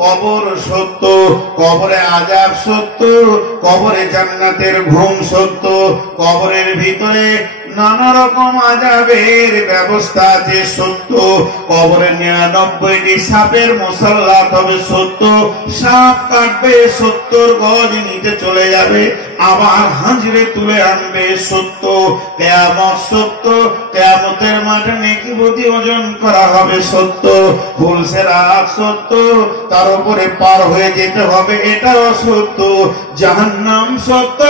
কবর সত্য, কবরে আযাব সত্য, কবরে জান্নাতের ঘুম সত্য, কবরের ভিতরে নানা রকম আযাবের ব্যবস্থা আছে সত্য, কবরে 99টি সাপের মুসাল্লাত হবে সত্য, সাপ কাটবে 70 গজ নিতে চলে যাবে, আবার হাঁজরে তুলে আনবে সত্য, কিয়ামত সত্য, কিয়ামতের মাঠে নেকি বদি ওজন করা হবে সত্য, ফুলসেরাত সত্য, তার উপরে পার হয়ে যেতে হবে এটাও সত্য, জাহান্নাম সত্য,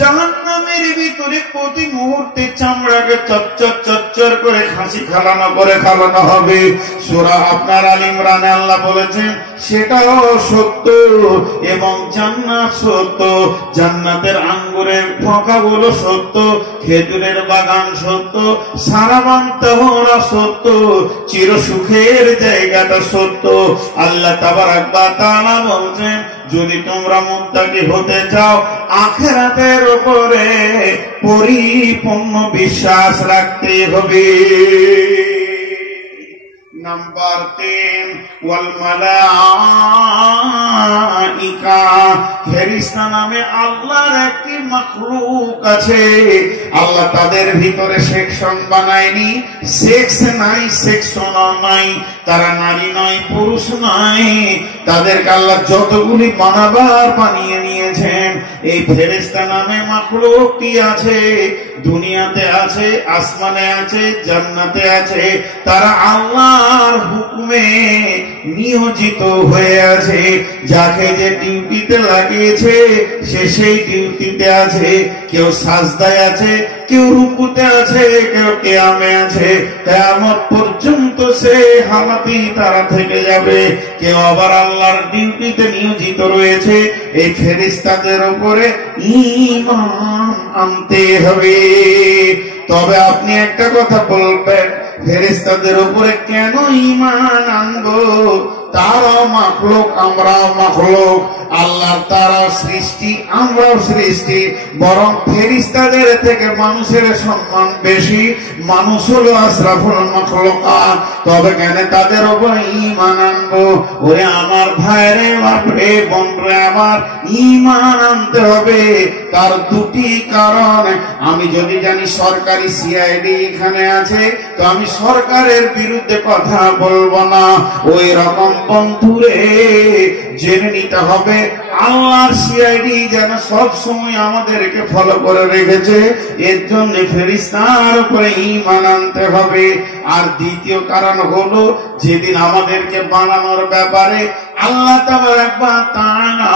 জাহান্নামের ভিতরে প্রতি মুহূর্তে চামড়াকে চচ্চর চচ্চর করে খাসি খালানো হবে। সূরা আপনার আল ইমরানে আল্লাহ বলেছেন সেটাও সত্য, এবং জান্নাত সত্য, জান্নাতের আঙ্গুরের ফোঁকাগুলো সত্য, খেজুরের বাগান সত্য, সারাবান তাহরা সত্য, চির সুখের জায়গাটা সত্য। আল্লাহ তাবারাক ওয়া তাআলা বলছেন যদি তোমরা মুত্তাকি হতে চাও আখিরাতের উপরে পরিপূর্ণ বিশ্বাস রাখতে হবে। নাম্বার 3 ওয়াল মালাইকা, ফেরেশতা নামে আল্লাহর একটি মাখলুক আছে। আল্লাহ তাদের ভিতরে সেকশন বানায়নি, সেক্স নাই, সেকশন নাই, তারা নারী নয়, পুরুষ নয়, তাদেরকে আল্লাহ যতগুলি বানাবার বানিয়ে নিয়েছেন। এই ফেরেশতা নামে মাখলুকটি আছে, দুনিয়াতে আছে, আসমানে আছে, জান্নাতে আছে, তারা আল্লাহর হুকুমে নিয়োজিত হয়ে আছে। যাকে যে ডিউটিতে লাগিয়েছে সে সেই ডিউটিতে আছে। কেউ সাজদায় আছে, কেউ রুকুতে আছে, কেউ কিয়ামে আছে, কিয়ামত পর্যন্ত সে হালাতেই তারা থেকে যাবে। কেউ আবার আল্লাহর ডিউটিতে নিয়োজিত রয়েছে। এই ফেরেশতাদের উপরে ঈমান আনতে হবে। তবে আপনি একটা কথা বলবেন, ফেরেশতাদের উপরে কেন ঈমান আনবো? তারাও মাখলুক, আমরাও মাখলুক, আল্লাহ তারা সৃষ্টি, আমরাও সৃষ্টি, বরং ফেরেশতাদের থেকে মানুষের সম্মান বেশি। মানুষ হলো আশরাফুল মাখলুকাত। তবে কেন তাদের উপর ঈমান আনবো? ওরে আমার ভাইরে, বাপরে, বোনরে, আমার ঈমান আনতে হবে। তার দুটি কারণ। আমি যদি জানি সরকারি সিআইডি এখানে আছে, তো আমি সরকারের বিরুদ্ধে কথা বলবো না। ওই রকম বন্ধুরে জেনে নিতে হবে আল্লাহর সিআইডি যেন সব সময় আমাদেরকে ফলো করে রেখেছে। এর জন্য ফেরেশতার উপরে ঈমান আনতে হবে। আর দ্বিতীয় কারণ হলো, যেদিন আমাদেরকে বানানোর ব্যাপারে আল্লাহ তাবারাক ওয়া তাআলা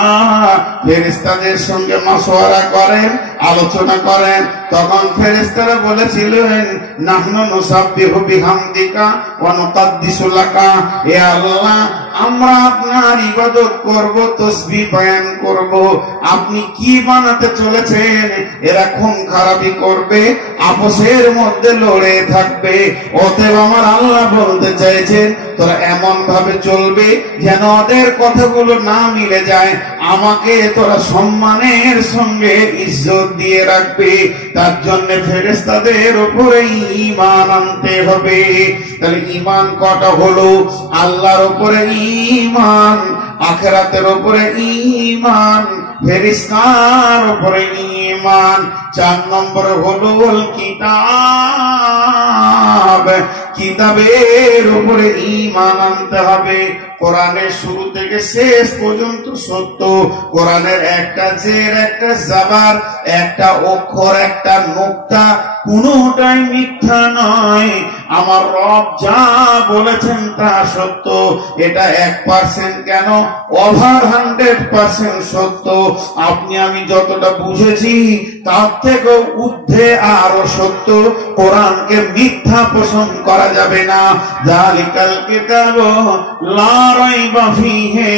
ফেরেশতাদের সঙ্গে মাশওয়ারা করেন, আলোচনা করেন, তখন ফেরেশতারা বলেছিলেন নাহনু নুসাব্বিহু বিহামদিকা ওয়া নুকাদ্দিসু লাকা। হে আল্লাহ, আমরা আপনার ইবাদত করব, তাসবিহ বয়ান করব। আপনি কি বানাতে চলেছেন? এরা খুন খারাপি করবে, আপসের মধ্যে লড়ে থাকবে। অতএব আমার আল্লাহ বলতে চাইছেন তোরা এমন ভাবে চলবে যেন ওদের কথাগুলো না মিলে যায়। আমাকে তোরা সম্মানের সঙ্গে ইজ্জত দিয়ে রাখবে। তার জন্য ফেরেশতাদের উপরে ঈমান আনতে হবে। তাহলে ঈমান কটা হলো? আল্লাহর উপরে ঈমান, আখিরাতের উপরে ঈমান, ফেরেশতার উপরে ঈমান। 4 নম্বর হলো কিতাব, কিতাবের উপরে ঈমান আনতে হবে। কোরআনের শুরু থেকে শেষ পর্যন্ত সত্য। কোরআনের একটা জের, একটা জাবার, একটা অক্ষর, একটা নুকতা, কোনটাই মিথ্যা নয়। আমার রব যা বলেছেন তা সত্য। এটা 1% কেন, ওভার 100% সত্য। আপনি আমি যতটা বুঝেছি তার থেকেও ঊর্ধ্বে আরো সত্য। কোরআনকে মিথ্যা পোষণ করা যাবে না। যালিকাল কিতাবু লা রাইবা ফীহি,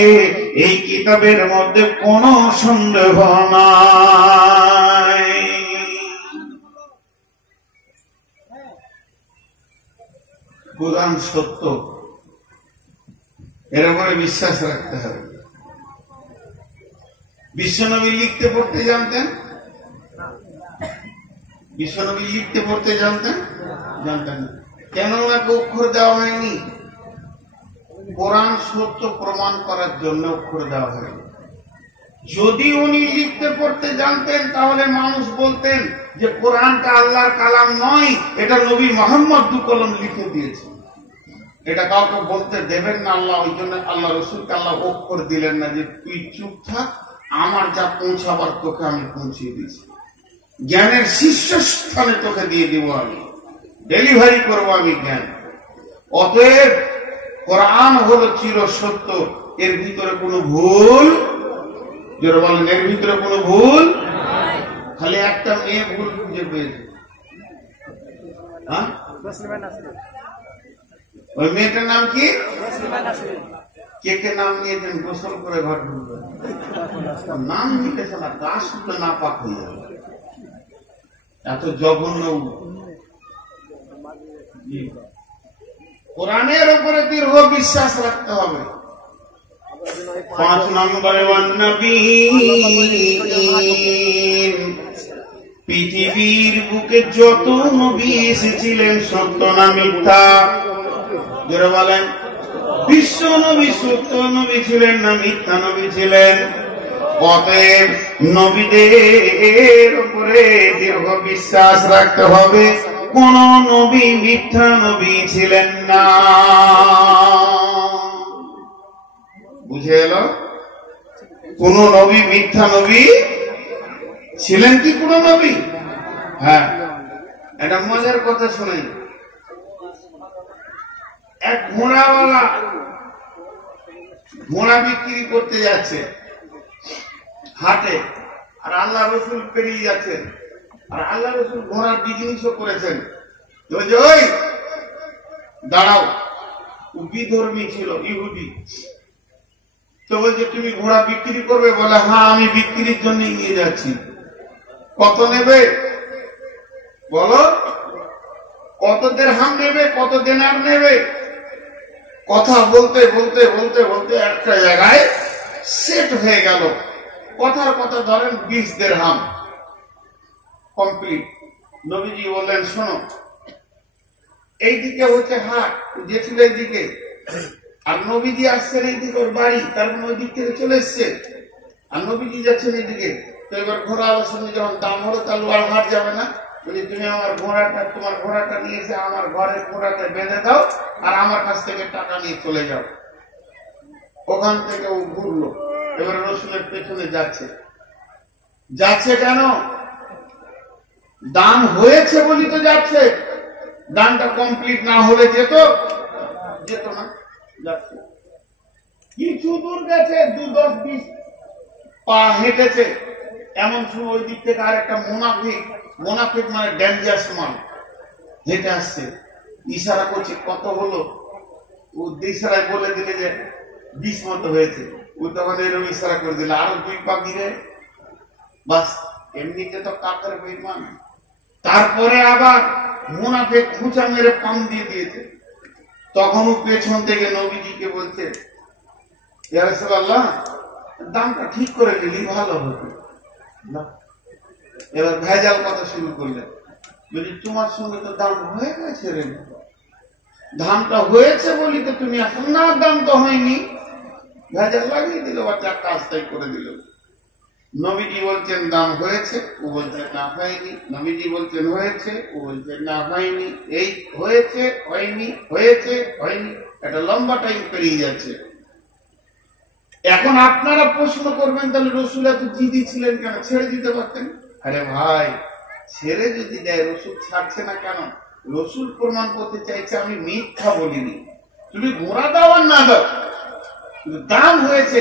এই কিতাবের মধ্যে কোনো সন্দেহ নাই। কোরআন সত্য, এর উপরে বিশ্বাস রাখতে হবে। বিশ্বনবী লিখতে পড়তে জানতেন? বিশ্বনবী লিখতে পড়তে জানতেন? জানতেন না। কেন ওনাকে অক্ষর দেওয়া হয়নি? কোরআন সত্য প্রমাণ করার জন্য অক্ষর দেওয়া হয়। যদি উনি লিখতে পড়তে জানতেন তাহলে মানুষ বলতেন যে কোরআনটা আল্লাহর কালাম নয়, এটা নবী মোহাম্মদ দু কলম লিখে দিয়েছে। এটা কাউকে বলতে দেবেন না আল্লাহ, ওই জন্য আল্লাহ রসুলকে আল্লাহ অক্ষর দিলেন না যে তুই চুপ থাক, আমার যা পৌঁছাবার তোকে আমি পৌঁছিয়ে দিয়েছি, জ্ঞানের শীর্ষস্থানে তোকে দিয়ে দিব, আমি ডেলিভারি করবো আমি জ্ঞান। অতএব কোরআন হলো চির সত্য, এর ভিতরে কোনো ভুল, যারা বলেন এর ভিতরে কোনো ভুল, খালি একটা মেয়ে ভুল খুঁজে পেয়েছে। ওই মেয়েটার নাম কি? কে কে নাম নিয়েছেন? গোসল করে ঘর ঢুকবে, নাম নিতেছে না, গাছ শুনলে না পাক হয়ে যাবে, এত জঘন্য। কোরআনের উপরে দৃঢ় বিশ্বাস রাখতে হবে। 5 নম্বরে পৃথিবীর বুকে যত নবী এসেছিলেন সত্য না মিথ্যা? যারা বলেন বিশ্ব নবী সত্য নবী ছিলেন না মিথ্যা নবী ছিলেন? অতএব নবীদের উপরে দৃঢ় বিশ্বাস রাখতে হবে। কোন নবী মিথ্যা নবী ছিলেন না। বুঝে এলো? কোন নবী মিথ্যা নবী ছিলেন কি কোন নবী? হ্যাঁ, এটা মজার কথা শোনাই। এক ঘোড়াওয়ালা ঘোড়া বিক্রি করতে যাচ্ছে হাটে, আর আল্লাহ রসুল পেরিয়ে যাচ্ছেন, আর আল্লাহ রসুল ঘোড়ার বিজনেসও করেছেন। ওই দাঁড়াও, বিধর্মী ছিল, ইহুদি। তো বলছে তুমি ঘোড়া বিক্রি করবে? বলে হ্যাঁ, আমি বিক্রির জন্য নিয়ে যাচ্ছি। কত নেবে বলো? কত দিরহাম নেবে, কত দিনার নেবে? কথা বলতে বলতে বলতে বলতে একটা জায়গায় সেট হয়ে গেল। কথার কথা ধরেন 20 দিরহাম কমপ্লিট। নবীজি বললেন শোনো, এইদিকে হচ্ছে হাট, গেছিল এইদিকে, আর নবীজি আসছেন এইদিকে, ওর বাড়ি, তার ওই দিক থেকে চলে এসছে, আর নবীজি যাচ্ছেন এইদিকে। তো এবার ঘোড়াওয়ালার সঙ্গে যখন দাম হলো, তাহলে আর হাট যাবে না। বলি তুমি আমার ঘোড়াটা, তোমার ঘোড়াটা নিয়ে এসে আমার ঘরের ঘোড়াটা বেঁধে দাও, আর আমার কাছ থেকে টাকা নিয়ে চলে যাও। ওখান থেকে ও ঘুরলো, এবার রসুলের পেছনে যাচ্ছে। যাচ্ছে কেন? দান হয়েছে বলি তো যাচ্ছে। দানটা কমপ্লিট না হলে যেত না, যাচ্ছে। কিছু দূর গেছে, 2-10-20 পা হেঁটেছে, এমন সময় ওই দিক থেকে আর একটা মোনাফিক মানে ডেঞ্জারাস মাল হেঁটে আসছে। ইশারা করছে, কত হলো? ও ইশারায় বলে দিলে যে 20 মতো হয়েছে। ও তখন এরকম ইশারা করে দিলে আরো 2 পা দিলে, বাস। এমনিতে তো কাকের বেঈমান। তারপরে আবার মুনাফিক খুঁচা মেরে পাম দিয়ে দিয়েছে। তখনও পেছন থেকে নবীজিকে বলছে, ইয়া রাসূলুল্লাহ, দামটা ঠিক করে নিলি ভালো হতো। এবার ভেজাল কথা শুরু করলেন, বলি তোমার সঙ্গে তো দাম হয়ে গেছে রে, দামটা হয়েছে বলি তো তুমি এখন না, দাম তো হয়নি। ভেজাল লাগিয়ে দিল, বাচ্চা কাজটাই করে দিল। নবীজি বলছেন দাম হয়েছে, ও বলছে না হয়নি। নবীজি বলছেন হয়েছে, ও বলছে না হয়নি। এই হয়েছে হয়নি, হয়েছে হয়নি, একটা লম্বা টাইম পেরিয়ে যাচ্ছে। এখন আপনারা প্রশ্ন করবেন, তাহলে রসুল এত জিদি ছিলেন কেন? ছেড়ে দিতে পারতেন। আরে ভাই, ছেড়ে যদি দেয়, রসুল ছাড়ছে না কেন? রসুল প্রমাণ করতে চাইছে আমি মিথ্যা বলিনি। তুমি ঘোড়া দাও আর না দাও, দাম হয়েছে।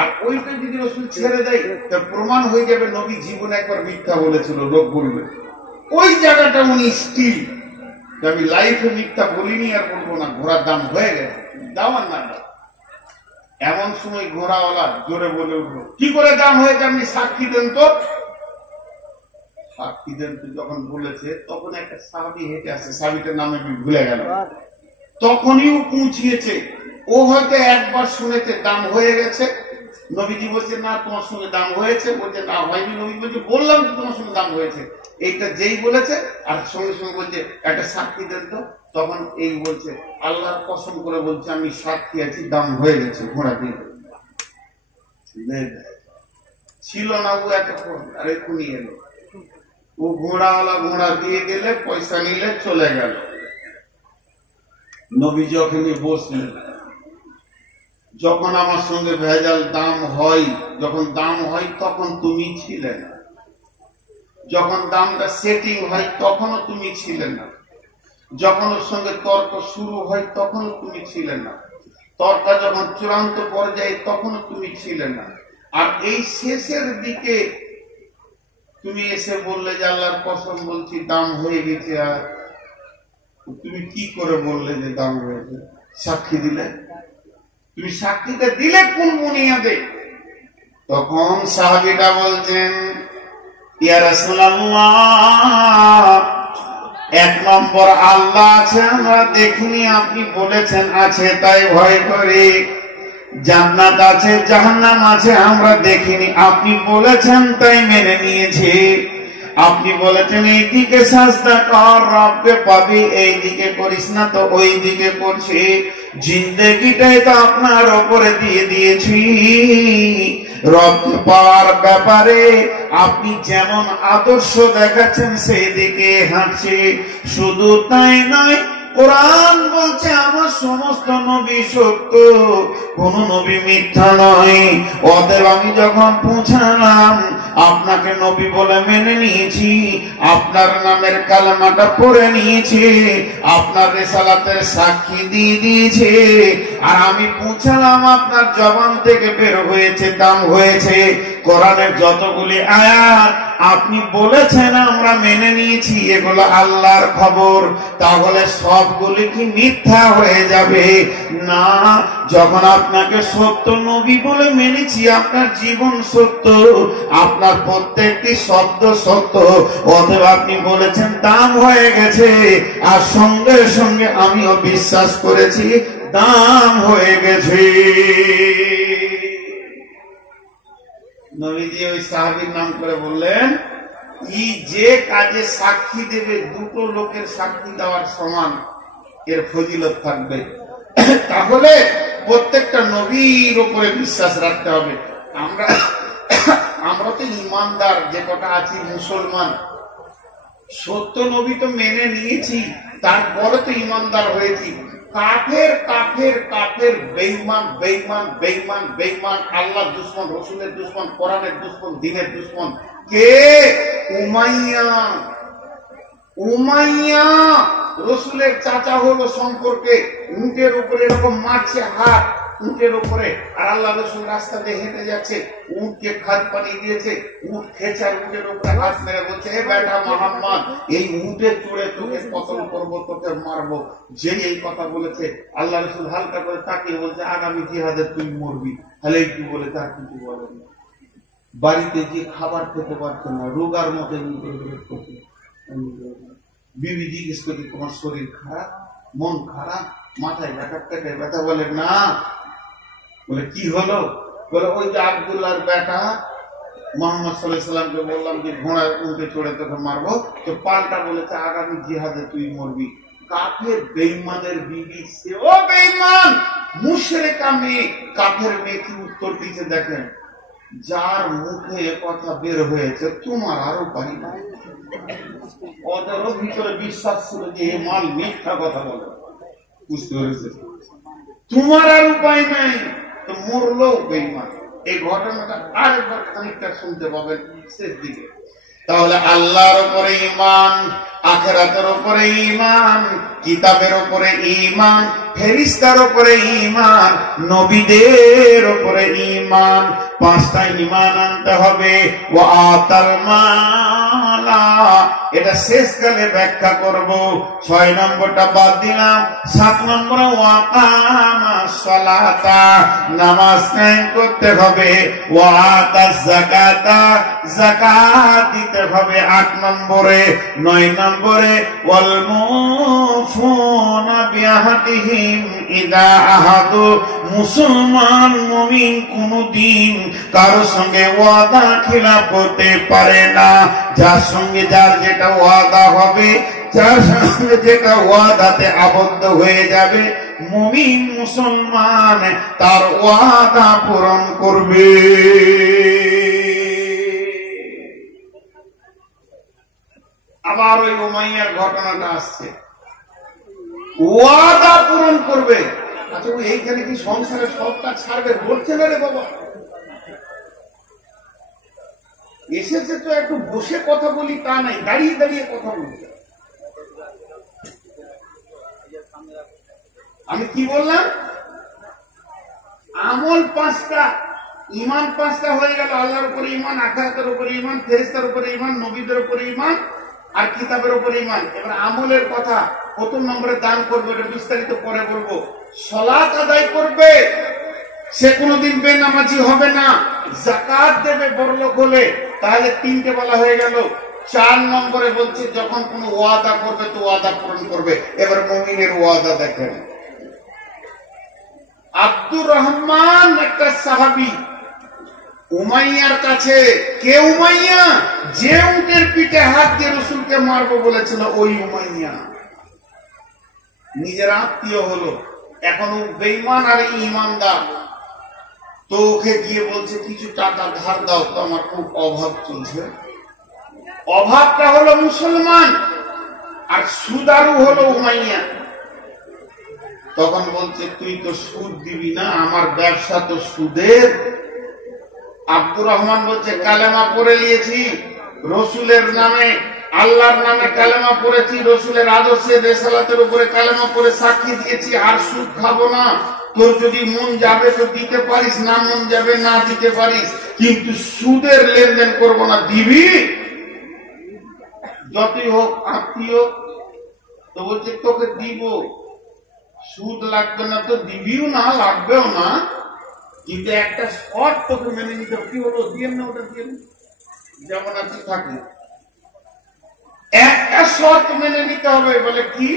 আর ওইটা যদি রসুল ছেড়ে দেয়, তার প্রমাণ হয়ে যাবে নবী জীবনে একবার মিথ্যা বলেছিল, লোক বলবে। ওই জায়গাটা উনি স্টিল, আমি লাইফে মিথ্যা বলিনি আর বলবো না, ঘোড়ার দাম হয়ে গেছে, দাও আর না দাও। এমন সময় ঘোড়াওয়ালা জোরে বলে উঠলো, কি করে দাম হয়েছে আপনি সাক্ষী দেন তো। সাক্ষী দেন তো যখন বলেছে, তখন একটা সাহাবী হেঁটে আসছে, সাহাবীটার নাম আমি ভুলে গেল। তখনই ও পৌঁছিয়েছে। ও হয়তো একবার শুনেছে দাম হয়ে গেছে। নবীজি বলছে না, তোমার সঙ্গে দাম হয়েছে। বলছে না হয়নি। নবী বলছে বললাম তো তোমার সঙ্গে দাম হয়েছে। এইটা যেই বলেছে, আর সঙ্গে সঙ্গে বলছে একটা সাক্ষী দেন তো। তখন এই বলছে, আল্লাহর কসম করে বলছে আমি সাক্ষী আছি, দাম হয়ে গেছে, ঘোড়া দিয়ে ছিল না ও এতক্ষণ, আর এক্ষুনি এলো। ও ঘোড়াওয়ালা ঘোড়া দিয়ে গেলে, পয়সা নিলে, চলে গেল। নবীজি ওখানে বসলেন। যখন আমার সঙ্গে ভেজাল দাম হয়, যখন দাম হয় তখন তুমি ছিলে না, যখন দামটা সেটিং হয় তখনও তুমি ছিলে না, যখন ওর সঙ্গে তর্ক শুরু হয় তখনও তুমি ছিলে না, তর্ক যখন চূড়ান্ত পর্যায়ে তখনও তুমি ছিলে না, আর এই শেষের দিকে তুমি এসে বললে যে আল্লাহর কসম বলছি দাম হয়ে গেছে। আর তুমি কি করে বললে যে দাম হয়েছে? সাক্ষী দিলে। তুমি সাক্ষীটা দিলে কোন বুনিয়াদে? তখন সাহাবীরা বলছেন, ইয়া রাসূলুল্লাহ, এক নম্বর আল্লাহ আছে আমরা দেখিনি, আপনি বলেছেন আছে তাই ভয় করি। জান্নাত আছে জাহান্নাম আছে আমরা দেখিনি, আপনি বলেছেন তাই মেনে নিয়েছি। আপনি বলেছেন এই দিকে সাজদা কর, রবকে পাবি, এই দিকে করিস না তো ওই দিকে করছি। জিন্দেগিটাই তো আপনার ওপরে দিয়ে দিয়েছি। রবকে পাওয়ার ব্যাপারে আপনি যেমন আদর্শ দেখাচ্ছেন সেই দিকে হাঁটছি। শুধু তাই নয়, কোরআন বলছে আমার সমস্ত নবী সত্য, কোন নবী মিথ্যা নয়। অতএব আমি যখন পৌঁছালাম আপনাকে নবী বলে মেনে নিয়েছি, আপনার নামের কালেমাটা পড়ে নিয়েছি, আপনার রিসালাতের সাক্ষী দিয়ে দিয়েছে। আর আমি পৌঁছালাম আপনার জবান থেকে বের হয়েছে, দাম হয়েছে কোরআনের যতগুলি আয়াত আপনি বলেছেন আমরা মেনে নিয়েছি, এগুলো আল্লাহর খবর। তাহলে সবগুলি কি মিথ্যা হয়ে যাবে? না, যখন আপনাকে সত্য নবী বলে মেনেছি, আপনার জীবন সত্য, আপনার প্রত্যেকটি শব্দ সত্য। অতএব আপনি বলেছেন দাম হয়ে গেছে, আর সঙ্গে সঙ্গে আমিও বিশ্বাস করেছি দাম হয়ে গেছে। নবীজি ওই সাহাবীর নাম করে বললেন, যে কাজে সাক্ষী দেবে দুটো লোকের সাক্ষী দেওয়ার সমান এর ফজিলত থাকবে। তাহলে প্রত্যেকটা নবীর উপরে বিশ্বাস রাখতে হবে। আমরা তো ইমানদার যে কটা আছি মুসলমান, সত্য নবী তো মেনে নিয়েছি, তারপরে তো ইমানদার হয়েছি। কাফের কাফের কাফের, বেঈমান বেঈমান বেঈমান বেঈমান, আল্লাহ দুশমন, রসুলের দুশমন, কোরআনের দুশমন, দ্বীনের দুশমন কে? উমাইয়া রসুলের চাচা হলো সম্পর্কে। উটের উপরে এরকম মারছে হাত, উটের উপরে, আর আল্লাহ রসুল রাস্তা দিয়ে হেঁটে যাচ্ছে, উটকে খাদ পানি দিয়েছে, উট খেছে, আর উটের উপরে হাত মেরে বলছে, হে বেটা মোহাম্মদ, এই উটের চড়ে তোকে পতন করবো, তোকে মারবো। যে এই কথা বলেছে, আল্লাহ রসুল হালকা করে তাকিয়ে বলছে, আগামী জিহাদে তুই মরবি। তাহলে একটু বলে তার কিছু বলেন। বাড়িতে গিয়ে খাবার খেতে পারছে না, রোগার মতো বিবি জিজ্ঞেস করি, তোমার শরীর খারাপ, মন খারাপ, মাথায় ব্যথা, পেটে ব্যথা? বলে না। বলে কি হলো? বলে ওই যে আব্দুল্লাহর বেটা মোহাম্মদ সাল্লাল্লাহু আলাইহি সাল্লামকে বললাম যে ঘোড়ার উঠে চড়ে তোকে মারবো, তো পাল্টা বলেছে আগামী জিহাদে তুই মরবি। কাফের বেঈমানের বিবি, সেও বেঈমান, মুশরিকা মেয়ে। কাফের মেয়ে কি উত্তর দিতে দেখেন, যার মুখে কথা বের হয়েছে তোমার আরো পারি না। ওদেরও ভিতরে বিশ্বাস ছিল যে এ মাল মিথ্যা কথা বলে, বুঝতে পেরেছে, তোমার আর উপায় নাই, তো মরলো বেঈমান। এই ঘটনাটা আরেকবার খানিকটা শুনতে পাবেন শেষ দিকে। তাহলে আল্লাহর উপরে ঈমান, আখিরাতের উপরে ঈমান, কিতাবের উপরে ঈমান, ফেরেশতার উপরে ঈমান, নবীদের উপরে ঈমান, পাঁচটা ঈমান আনতে হবে। ওয়া আতাল মালা, এটা শেষকালে ব্যাখ্যা করব। 6 নম্বরটা বাদ দিলাম। 7 নম্বরে ওয়া আকামাস সালাতা, নামাজ কায়েম করতে হবে। ওয়া আতাজ যাকাতা, যাকাত দিতে হবে 8 নম্বরে। 9 নম্বরে ওয়াল মুফুনা বিআহদিহিম ইদা আহাদু, মুসলমান মুমিন কোনদিন কারো সঙ্গে ওয়াদা খিলাফ করতে পারে না। যার সঙ্গে যার যেটা ওয়াদা হবে যার সঙ্গে যেটা ওয়াদাতে আবদ্ধ হয়ে যাবে মুমিন মুসলমান তার ওয়াদা পূরণ করবে। আবার ওই উমাইয়ার ঘটনাটা আসছে, ওয়াদা পূরণ করবে। আচ্ছা ও এইখানে কি সংসারে সব কাজ ছাড়বে বলছে না রে বাবা? এসেছে তো একটু বসে কথা বলি তা নাই, দাঁড়িয়ে দাঁড়িয়ে কথা বলি। আমি কি বললাম? আমল 5টা, ইমান 5টা হয়ে গেল। আল্লাহর উপরে ইমান, আখিরাতের উপরে ইমান, ফেরেশতার উপরে ইমান, নবীদের উপরে ইমান আর কিতাবের উপরে ইমান। এবার আমলের কথা, প্রথম নম্বরে দান করবে, এটা বিস্তারিত পরে বলবো। সালাত আদায় করবে, সে কোনোদিন বেনামাজি হবে না। যাকাত দেবে বড়লোক হলে, তাহলে 3টে বলা হয়ে গেল। 4 নম্বরে বলছে যখন কোনো ওয়াদা করবে তো ওয়াদা পূরণ করবে। এবার মুমিনের ওয়াদা দেখেন। আব্দুর রহমান একটা সাহাবী উমাইয়ার কাছে। কে উমাইয়া? যে উটের পিঠে হাত দিয়ে রসুলকে মারবো বলেছিল ওই উমাইয়া। নিজের আত্মীয় হলো, এখন বেঈমান আর ঈমানদার। তো ওকে গিয়ে বলছে কিছু টাকা ধার দাও তো, আমার খুব অভাব চলছে। অভাবটা হলো মুসলমান আর সুদারু হলো উমাইয়া। তখন বলছে তুই তো সুদ দিবি না, আমার ব্যবসা তো সুদের। আব্দুর রহমান বলছে কালেমা পড়ে নিয়েছি রসুলের নামে, আল্লাহর নামে কালেমা পড়েছি, রসুলের আদর্শে রেসালাতের উপরে কালেমা পড়ে সাক্ষী দিয়েছি, আর সুদ খাবো না। তোর যদি মন যাবে তো দিতে পারিস, না মন যাবে না দিতে পারিস, কিন্তু সুদের লেনদেন করবো না। দিবি? যতই হোক আত্মীয়। তো বলছে তোকে দিব, সুদ লাগবে না তো দিবিও না, লাগবেও না, কিন্তু একটা শর্ত তোকে মেনে নিতে হবে। কি হলো? দিয়ে না, ওটা দিয়ে যেমন আছে থাকে, একটা শর্ত মেনে নিতে হবে। বলে কি?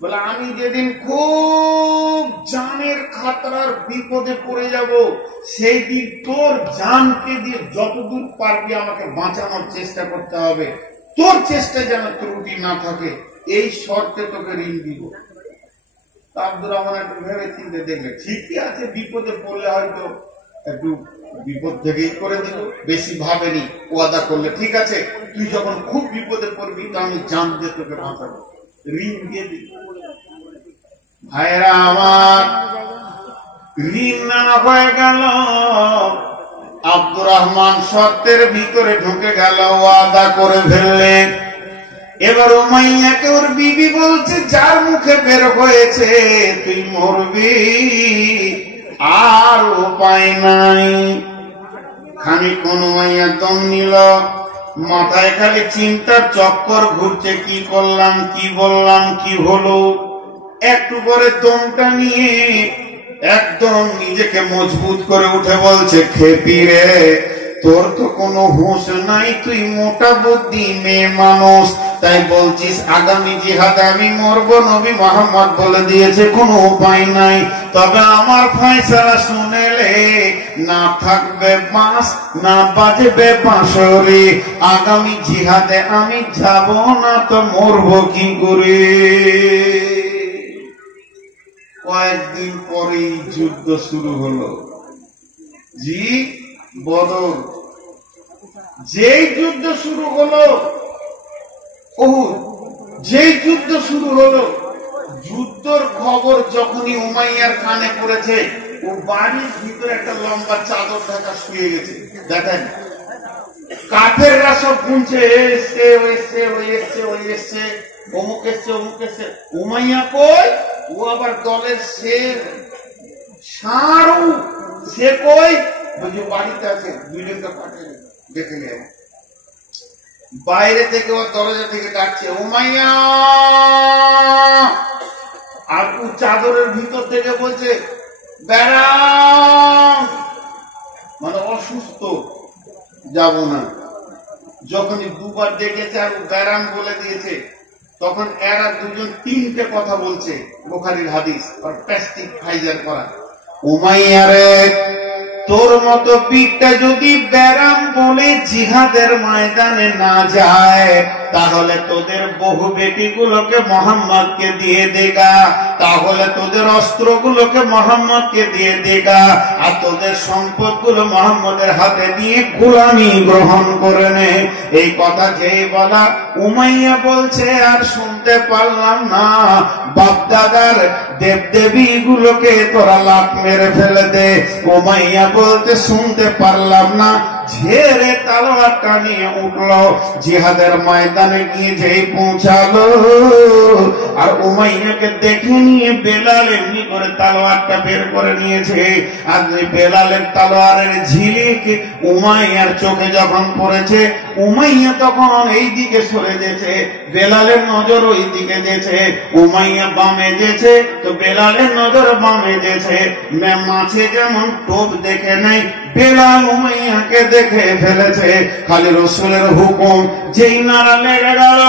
বলে আমি যেদিন খুব জানের খাতরার বিপদে পড়ে যাব, সেই দিন তোর জানকে দিয়ে যতদূর পারবি আমাকে বাঁচানোর চেষ্টা করতে হবে, তোর চেষ্টায় যেন ত্রুটি না থাকে, এই শর্তে তোকে ঋণ দিব। আব্দুর রহমান একটু ভেবে চিন্তে দেখলে ঠিকই আছে, বিপদে পড়লে হয়তো একটু বিপদ থেকেই করে দিল, বেশি ভাবেনি। ওয়াদা করলে ঠিক আছে, তুই যখন খুব বিপদে পড়বি তো আমি জান দিয়ে তোকে বাঁচাবো, ঋণ দিয়ে দিই। ভাইরা আমার, ঋণ না হয়ে গেল। আব্দুর রহমান শর্তের ভিতরে ঢুকে গেল, ওয়াদা করে ফেললেন। এবার উমাইয়াকে ওর বিবি বলছে যার মুখে বের হয়েছে তুই মরবি, আর উপায় নাই। খানিকক্ষণ উমাইয়া দম নিল, মাথায় খালি চিন্তার চক্কর ঘুরছে, কি করলাম, কি বললাম, কি হলো। একটু পরে দমটা নিয়ে একদম নিজেকে মজবুত করে উঠে বলছে খেপি রে, তোর তো কোনো হুঁশ নাই, তুই মোটা বুদ্ধি মেয়ে মানুষ, তাই বলছিস আগামী জিহাদে আমি মরবো। নবী মুহাম্মদ বলে দিয়েছে কোনো উপায় নাই, তবে আমার ফয়সালা শুনেলে না থাকবে বাঁশ না বাজবে বাঁশরি, আগামী জিহাদে আমি যাব না তো মরবো কি করে। কয়েকদিন পরেই যুদ্ধ শুরু হলো। জি, বদর। যেই যুদ্ধ শুরু হলো, যেই যুদ্ধ শুরু হলো, যুদ্ধর খবর যখনই উমাইয়ার কানে পড়েছে, ও বাড়ির ভিতরে একটা লম্বা চাদর ঢাকা শুয়ে গেছে। দেখেন কাফেররা সব শুনছে, এসছে ও এসছে, ওই এসছে, ওই এসছে, অমুক এসছে, অমুক এসছে। উমাইয়া কই? ও আবার দলের শের সারু, সে কই? বুঝি বাড়িতে আছে, দুইজনকে পাঠিয়ে দেখে নিয়ে। বাইরে থেকে ওর দরজা থেকে ডাকছে উমাইয়া, আর ও চাদরের ভিতর থেকে বলছে বেড়াম, মানে অসুস্থ, যাব না। যখনই দুবার ডেকেছে আর ও বেড়াম বলে দিয়েছে, তখন এরা দুজন 3টে কথা বলছে, বুখারীর হাদিস, আর প্লাস্টিক ফাইজার করা। উমাইয়া রে, তোর মতো পিঠটা যদি ব্যারাম বলে জিহাদের ময়দানে না যায়, তাহলে তোদের বহু বেটিগুলোকে মোহাম্মদকে দিয়ে দেগা, তাহলে তোদের অস্ত্রগুলোকে মোহাম্মদকে দিয়ে দেগা, আর তোদের সম্পদগুলো মোহাম্মদের হাতে দিয়ে গোলামি গ্রহণ করে নে। এই কথা যেই বলা, উমাইয়া বলছে আর শুনতে পারলাম না, বাপদাদার দেবদেবী গুলোকে তোরা লাত মেরে ফেলে দে। উমাইয়া বলতে শুনতে পারলাম না, ঝেড়ে তলোয়ারটা নিয়ে উঠলো, জিহাদের ময়দানে গিয়ে যেই পৌঁছালো, আর উমাইয়াকে দেখে নিয়ে বেলাল এমনি করে তলোয়ারটা বের করে নিয়েছে। আর বেলালের তলোয়ারের ঝিলিক উমাইয়ার চোখে যখন পড়েছে, উমাইয়া তখন এই দিকে সরে গেছে, বেলালের নজর ওই দিকে গেছে। উমাইয়া বামে গেছে তো বেলালের নজর বামে গেছে। মাছে যেমন টোপ দেখে নেই, বেলাল উমাইয়াকে দেখে ফেলেছে। খালি রসুলের হুকুম, যেই নারা লেগে গেল,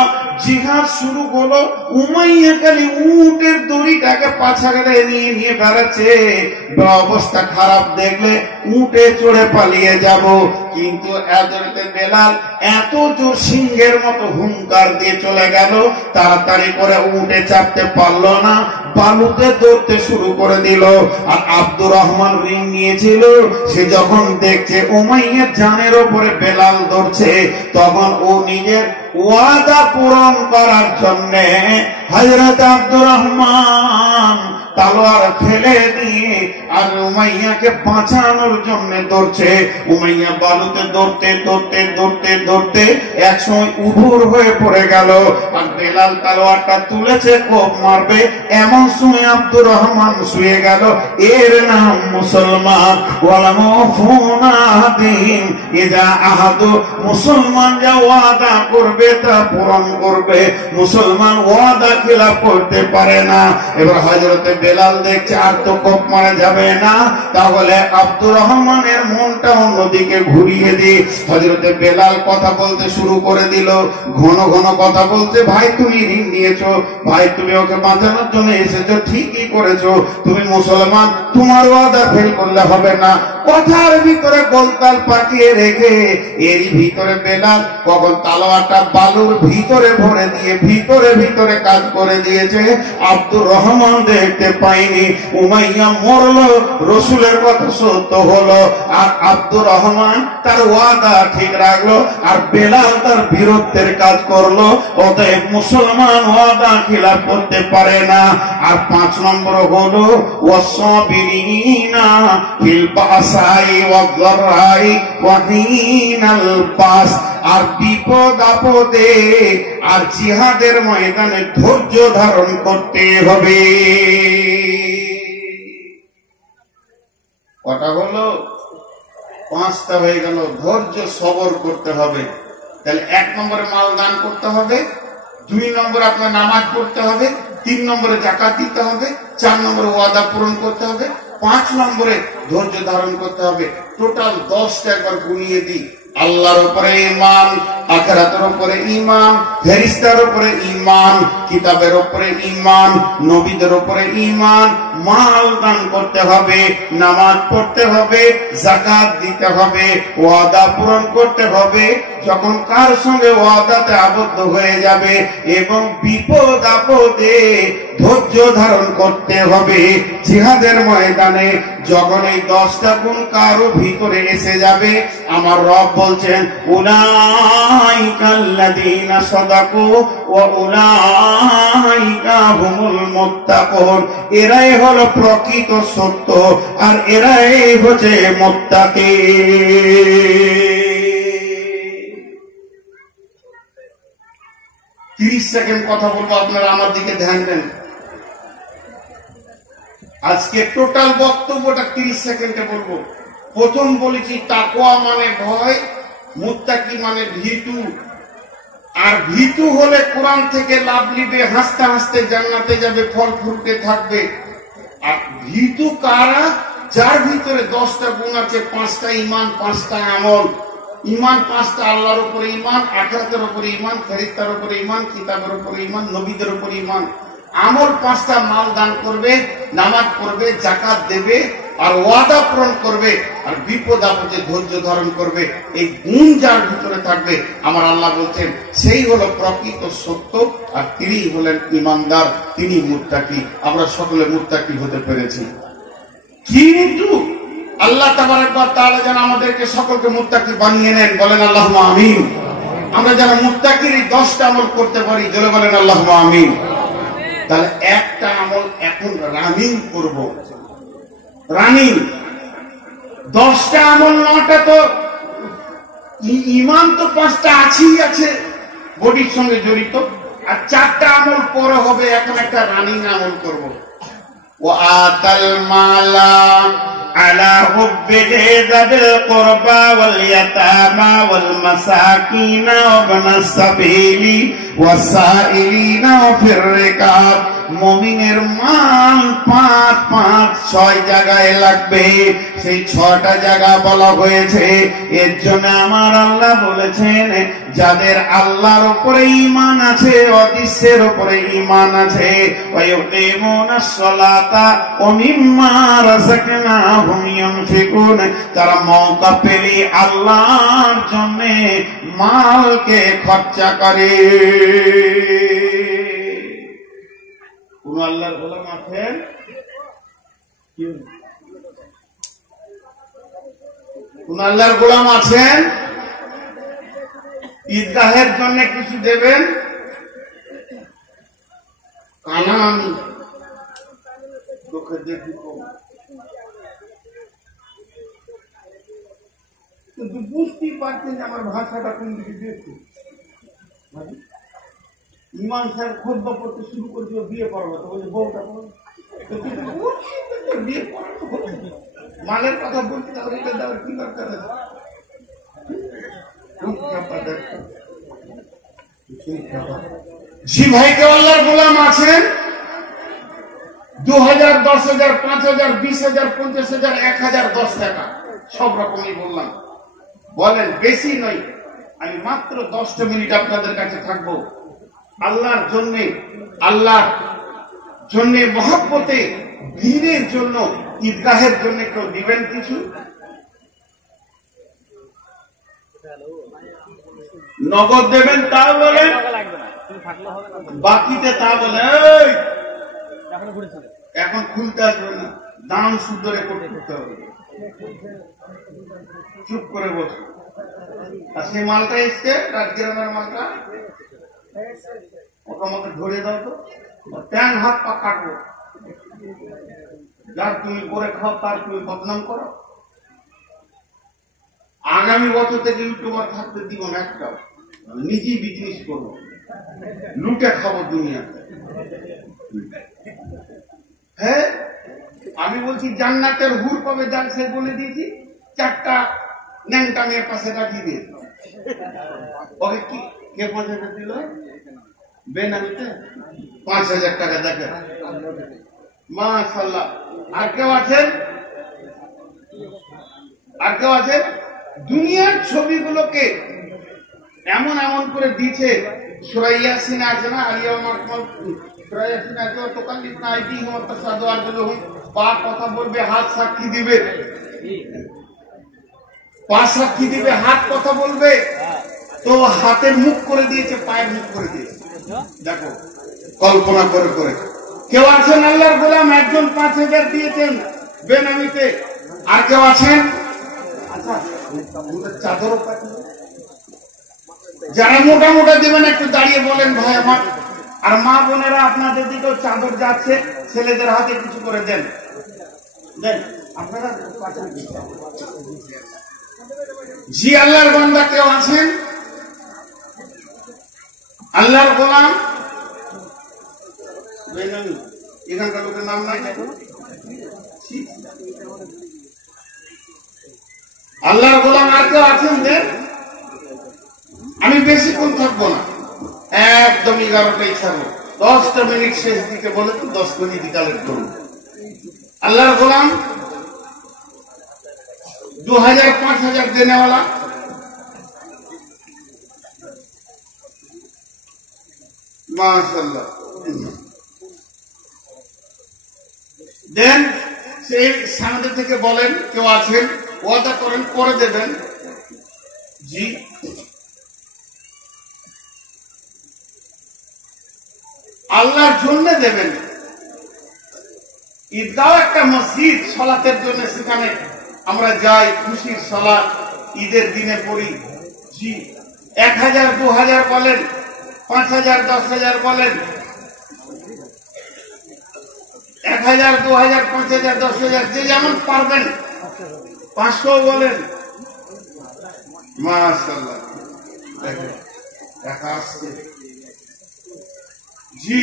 জিহাদ শুরু হলো। উমাইয়া খালি উটের দড়িটাকে পাছাড়ে নিয়ে নিয়ে বেড়াচ্ছে। অবস্থা খারাপ দেখলে উটে চড়ে পালিয়ে যাব, কিন্তু এদরতে বেলাল এত জোর সিংহের মতো হুঙ্কার দিয়ে চলে গেল, তাড়াতাড়ি করে উটে চাপতে পারলো না, বালুতে দৌড়তে শুরু করে দিল। আর আব্দুর রহমান রিং নিয়েছিল, সে যখন দেখছে উমাইয়ার জানের ওপরে বেলাল দৌড়ছে, তখন ও নিজের ওয়াদা পূরণ করার জন্য হযরত আব্দুর রহমান তলোয়ার ফেলে দিয়ে আর উমাইয়াকে বাঁচানোর জন্য দৌড়ছে। উমাইয়া বালুতে দৌড়তে দৌড়তে দৌড়তে দৌড়তে একসময় উবুর হয়ে পড়ে গেল। আর বেলাল তলোয়ারটা তুলেছে, কোপ মারবে, এমন সময় আব্দুর রহমান শুয়ে গেল। এর নাম মুসলমান। মুসলমান যা ওয়াদা করবে তা পূরণ করবে, মুসলমান ওয়াদা খিলাফ করতে পারে না। এবার হযরতে বেলাল দেখছে আর তো কোপ মারা যাবে না, তাহলে আব্দুর রহমানের মনটা অন্যদিকে ঘুরিয়ে দিয়ে হযরতে বেলাল কথা বলতে শুরু করে দিল। ঘন ঘন কথা বলছে, ভাই তুমি ঋণ নিয়েছো, ভাই তুমি ওকে বাঁচানোর জন্য এসেছো, ঠিকই করেছো, তুমি মুসলমান, তোমার ওয়াদা ফেল করলে হবে না। কথার ভিতরে গোলতাল পাকিয়ে রেখে এরই ভিতরে বেলাল কখন তলোয়ারটা বালুর ভিতরে ভরে দিয়ে ভিতরে ভিতরে কাজ করে দিয়েছে। আব্দুর রহমান দেখতে পাইনি। উমাইয়া মরলো, রসুলের কথা সত্য হলো, আর আব্দুর রহমান তার ওয়াদা ঠিক রাখলো, আর বেলাল তার বীরত্বের কাজ করলো। অতএব মুসলমান ওয়াদা খিলাফ করতে পারে না। আর 5 নম্বর হলো ওয়াসাবিরিনা ফিল বাসাই ওয়াদ-দাররাই ওয়া হিনাল বাস। আর বিপদ আপদে আর জিহাদের ময়দানে ধৈর্য ধারণ করতে হবে। কটা হলো? 5টা হয়ে গেল। ধৈর্য সবর করতে হবে। তাহলে 1 নম্বরে মাল দান করতে হবে, 2 নম্বরে আপনার নামাজ পড়তে হবে, 3 নম্বরে যাকাত দিতে হবে, 4 নম্বরে ওয়াদা পূরণ করতে হবে, 5 নম্বরে ধৈর্য ধারণ করতে হবে। টোটাল 10টা একবার গুনিয়ে দিই। আল্লাহর উপরে ঈমান, আখিরাতের উপরে ঈমান, ফেরেশতার উপরে ঈমান, কিতাবের উপরে ঈমান, নবীদের উপরে ঈমান, মাল দান করতে হবে, নামাজ পড়তে হবে, যাকাত দিতে হবে, ওয়াদা পূরণ করতে হবে। যখন কার সঙ্গে ওয়াদাতে আবদ্ধ হয়ে যাবে এবং বিপদ আপদে ধৈর্য ধারণ করতে হবে। জিহাদের ময়দানে যখন এই 10টা গুণ কারো ভিতরে এসে যাবে, আমার রব বলছেন উলাইকাল্লাযীনা সাদাকু ওয়া উলাইকা হুমুল মুত্তাকুন। এরাই হলো প্রকৃত সত্য, আর এরাই হচ্ছে মুত্তাকি। 30 সেকেন্ড কথা বলবো, আপনারা আমার দিকে ধ্যান দেন। আজকে টোটাল বক্তব্যটা 30 সেকেন্ডে বলবো। প্রথম বলেছি তাকওয়া মানে ভয়, মুত্তাকি মানে ভীতু। আর ভীতু হলে কোরআন থেকে লাভ নিবে, হাসতে হাসতে জান্নাতে যাবে, ফল ফ্রুটে থাকবে। আর ভীতু কারা? যার ভিতরে 10টা গুণ আছে, 5টা ঈমান, 5টা আমল। ঈমান 5টা, আল্লাহর উপরে ঈমান, আখিরাতের উপরে ঈমান, ফেরেশতার উপরে ঈমান, কিতাবের উপরে ঈমান, নবীদের উপরে ঈমান। আমল 5টা, মাল দান করবে, নামাজ পড়বে, যাকাত দেবে, আর ওয়াদা পূরণ করবে, আর বিপদ আপদে ধৈর্য ধারণ করবে, এই গুণ যার ভিতরে থাকবে, আমার আল্লাহ বলছেন সেই হলো প্রকৃত সত্য, আর তিনি হলেন ইমানদার, তিনি মুত্তাকি। আমরা সকলে মুত্তাকি হতে পেরেছি। কিন্তু আল্লাহ তাবারক ওয়া তাআলা যেন আমাদেরকে সকলকে মুত্তাকি বানিয়ে নেন, বলেন আল্লাহুম্মা আমিন। আমরা যেন মুত্তাকির 10টা আমল করতে পারি, জোরে বলেন আল্লাহুম্মা আমিন। তাহলে একটা আমল এখন রানিং করব, রানিং। 10টা আমল, 9টা তো ইমান, তো 5টা আছেই আছে বডির সঙ্গে জড়িত, আর 4টা আমল পরে হবে। এখন একটা রানিং আমল করব। وآتى المال على حبه ذوي القربى واليتامى والمساكين وابن السبيل والسائلين وفي الركاب। মুমিনের মাল 5 জায়গায় লাগবে, সেই 6টা জায়গা বলা হয়েছে। এর জন্য আমার আল্লাহ বলেছেন, যাদের আল্লাহর উপরে ঈমান আছে, অদৃশ্যের উপরে ঈমান আছে, ওয়ায়ুকিমুনাস সালাতা ওয়া মিম্মা রাযাকনাহুম ইউনফিকুন, তারা মওকা পেলে আল্লাহর জন্য মালকে খরচা করে। কোন আল্লাহর গোলাম আছেন? কোন আল্লাহর গোলাম আছেন ঈদগাহের জন্য কিছু দেবেন? কানা আমি চোখে দেখি, কিন্তু বুঝতেই পারছেন যে আমার ভাষাটা কোন দিকে দেখছি। ইমাম সাহেব খুতবা পড়তে শুরু করে দিয়ে বিয়ে করবো, তো বলছে বউটা বিয়ে মালের কথা বলছি, তাহলে এটা দেওয়ার কি দরকার আছে? জি ভাই, কে আল্লাহর গোলাম আছেন? 2000, 10,000, 5,000, 20,000, 50,000, 1,000, 10 টাকা, সব রকমই বললাম। বলেন, বেশি নয়, আমি মাত্র 10টা মিনিট আপনাদের কাছে থাকবো। আল্লাহর জন্যে, আল্লাহর জন্যে, মহব্বতে, দিনের জন্য, ঈদগাহের জন্য কেউ দিবেন কিছু? নগদ দেবেন তাও বলেন, বাকিতে তা বলে এখন খুলতে আসবে না, দাম শুদ্ধ রেকর্ড করতে হবে। চুপ করে বসে, আর সেই মালটা এসছে রাজগ্রামের মালটা, ওকে আমাকে ধরে দাও তো, ট্যাং হাত পা কাটবো। যার তুমি করে খাও তার তুমি বদনাম করো। আগামী বছর থেকে ইউটিউবার থাকতে দিব না একটাও, নিজেই বিজনেস করবো, লুটে খাবো দুনিয়াতে। হ্যাঁ, আমি বলছি জান্নাতের হুর পাবে যার, সে বলে দিয়েছি 4টা ন্যাংটা মেয়ের পাশে রাখিয়ে দিয়ে, ওকে কি কে পয়সাটা দিল? বেনামিতে 5,000 টাকা। দেখেন মাশাআল্লাহ। আর কেউ আছেন? আর কেউ আছেন? দুনিয়ার ছবিগুলোকে এমন এমন করে দিচ্ছে। সূরা ইয়াসিন আছে না, আলিয়াউমা আকমালতু, সূরা ইয়াসিন আছে, তাকাল্লিফনা আইদিহিম ওয়া তাশহাদু আরজুলুহুম, পা কথা বলবে, হাত সাক্ষী দিবে, পা সাক্ষী দিবে, হাত কথা বলবে। তো হাতের মুখ করে দিয়েছে, পায়ের মুখ করে দিয়েছে। দেখো কল্পনা করে করে। কেউ আছেন আল্লাহর গোলাম, একজন 5,000 দিয়েছেন বেনামিতে। আর কেউ আছেন? আচ্ছা, চাদরও পাঠিয়ে, যারা মোটা মোটা দেবেন একটু দাঁড়িয়ে বলেন ভাই আমার। আর মা বোনেরা, আপনাদের দিকেও চাদর যাচ্ছে, ছেলেদের হাতে কিছু করে দেন, দেন আপনারা। জি আল্লাহর বান্দা কেউ আছেন? আল্লাহর গোলাম এখানকার লোকের নাম নাই, আল্লাহর গোলাম আর কেউ আছেন? দেন। আমি বেশিক্ষণ থাকবো না, একদম 11টাই ছাড়বো। 10টা মিনিট শেষ দিকে বলে তো 10 মিনিট কালেক্ট করুন। আল্লাহর গোলাম 2000, 5000 দেনেওয়ালা, মাশাআল্লাহ, দেন। সেই সামনে থেকে বলেন কেউ আছেন, ওয়াদা করেন করে দেবেন। জি আল্লাহর জন্য দেবেন। ঈদগাহ একটা মসজিদ, সালাতের জন্য সেখানে আমরা যাই, খুশির সালাত ঈদের দিনে পড়ি। জি 1000 2000 বলেন, 5000 10,000 বলেন, 1000 2000 5000 10,000 যে যেমন পারবেন, 500 বলেন। মাশাআল্লাহ দেখা আসছে। জি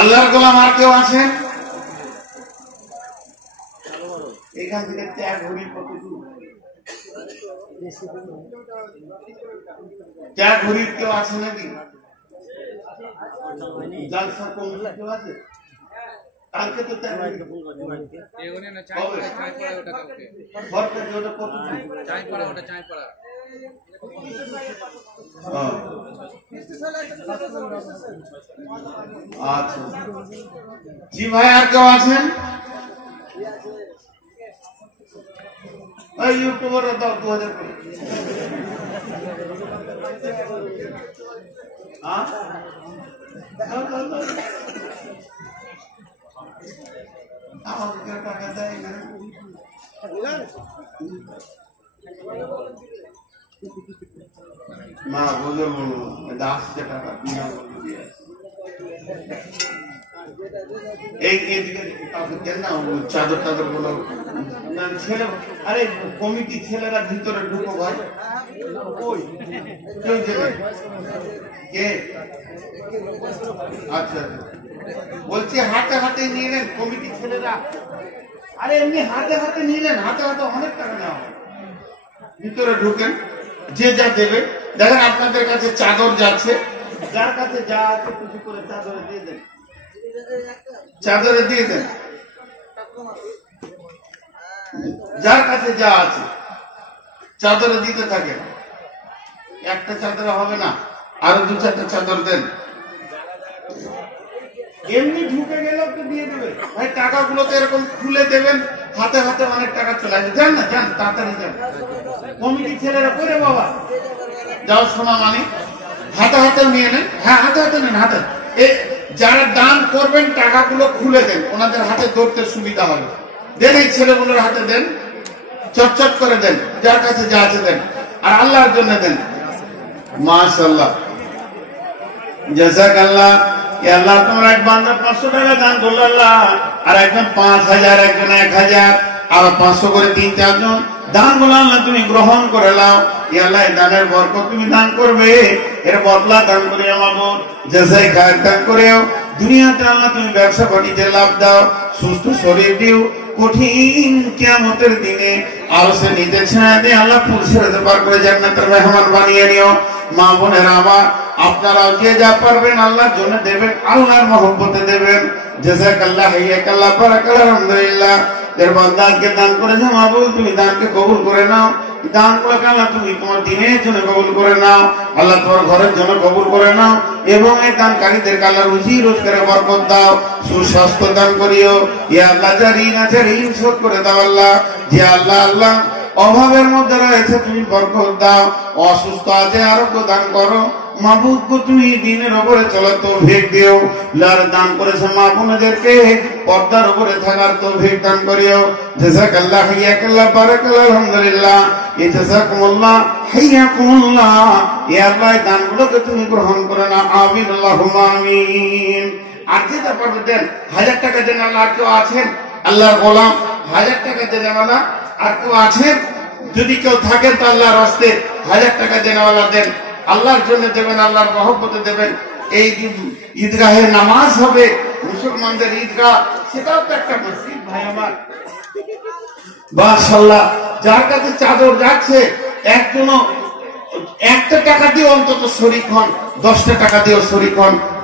আল্লাহর গোলাম আর কেউ আছেন? এখান থেকে ত্যাগ ঘড়ি কত দূর? ত্যাগ ঘড়ির কেউ আছে নাকি? জালসা কমিটি কেউ আছে? কালকে তো ত্যাগ ঘড়ি কত দূর? আচ্ছা জি ভাই আর কেউ আছেন? ইউটিউবার দাও 2000 করে। আমাকে টাকা দেয় না। না বলে বলো 10 টাকা বিনা বলে চাদর টাদর গুলো ছেলে, আরে কমিটি ছেলেরা ভিতরে ঢুকো ভাই। কেউ কে? আচ্ছা বলছি হাতে হাতে নিয়ে নেন কমিটি ছেলেরা। আরে এমনি হাতে হাতে নিয়ে নেন, হাতে হাতে অনেক টাকা নেওয়া হয়। ভিতরে ঢুকেন, যে যা দেবে। দেখেন আপনাদের কাছে চাদর যাচ্ছে, যার কাছে যা আছে কিছু করে চাদরে দিয়ে দেন, চাদরে দিয়ে দেন। যার কাছে যা আছে চাদরে দিতে থাকেন। একটা চাদরে হবে না, আরো 2-4টা চাদর দেন। এমনি ঢুকে গেলেও তো দিয়ে দেবে ভাই। টাকাগুলো তো এরকম খুলে দেবেন, হাতে হাতে অনেক টাকা চলে আসবে। যান না, যান তাড়াতাড়ি যান। কমিটি ছেলেরা করে বাবা যাও শোনা মানে হাতে হাতেও নিয়ে নেন। হ্যাঁ হাতে হাতে নেন, হাতে। যারা দান করবেন টাকাগুলো খুলে দেন, ওনাদের হাতে ধরতে সুবিধা হবে। দেন এই ছেলেগুলোর হাতে দেন, চটচট করে দেন, যার কাছে যা আছে দেন, আর আল্লাহর জন্য দেন। মাশাআল্লাহ জাযাকাল্লাহ। আল্লাহ তোমার এক বান্দা 500 টাকা দান করলো আল্লাহ, আর একজন 5000, একজন 1000, আর 500 করে 3-4 জন দান গুলো আল্লাহ তুমি গ্রহণ করে নাও। আল্লাহ দানের বরকত তুমি দান করবে, এর বদলা দান করে আমাদের জাযায়ে খায়ের দান করেও। দুনিয়াতে আল্লাহ তুমি ব্যবসা বাণিজ্যে লাভ দাও, সুস্থ শরীর দিও। কঠিন কিয়ামতের দিনে আরশে নিতে ছায়া দিয়ে আল্লাহ পুরস্কার পার করে জান্নাতের মেহমান বানিয়ে নিও। মা বোনেরা আমার, আপনারা যে যা পারবেন আল্লাহর জন্য দেবেন, আল্লাহর মহব্বতে দেবেন। জাযাকাল্লাহ হাইয়াকাল্লাহ বারাকাল্লাহ আলহামদুলিল্লাহ। এর বান্দাকে দান করেছে মাহবুব, তুমি দানকে কবুল করে নাও। দান করে আল্লাহ তুমি তোমার দিনের জন্য কবুল করে নাও, আল্লাহ তোমার ঘরের জন্য কবুল করে নাও। এবং এই দানকারীদেরকে আল্লাহ রুজি রোজগারে বরকত দাও, সুস্বাস্থ্য দান করিও। ইয়া আল্লাহ যার ঋণ আছে ঋণ শোধ করে দাও আল্লাহ। যে আল্লাহ আল্লাহ অভাবের মধ্যে রয়েছে তুমি বরকত দাও, অসুস্থ আছে আরোগ্য দান করো। মাহবুব তুমি দিনের উপরে চলার তৌফিক দিও। লার দান করেছে মা বোনদেরকে পর্দার উপরে থাকার তৌফিক দান করিও। জাযাকাল্লাহ হাইয়াকাল্লাহ বারাকাল্লাহ আলহামদুলিল্লাহ। জাযাকুমুল্লাহ হাইয়াকুমুল্লাহ। ইয়া আল্লাহ দানগুলোকে তুমি গ্রহণ করে নাও, আমিন আল্লাহুম্মা আমিন। আর যেটা পারবে দেন। 1000 টাকা দেন। আল্লাহ আর কেউ আছেন আল্লাহর গোলাম? 1000 টাকা দেওয়ালা আর কেউ আছেন? যদি কেউ থাকেন তো আল্লাহর রাস্তে 1000 টাকা দেওয়ালা দেন, আল্লাহর জন্য দেবেন, আল্লাহর মহব্বতে দেবেন। এই ঈদগাহে নামাজ হবে, মুসলমানদের ঈদগাহ, সেটাও তো একটা মসজিদ ভাই আমার। মাশাআল্লাহ। যার কাছে চাদর যাচ্ছে একজনও 1টা টাকা দিয়ে অন্তত শরীক হন, 10টা টাকা দিয়েও শরীক হন।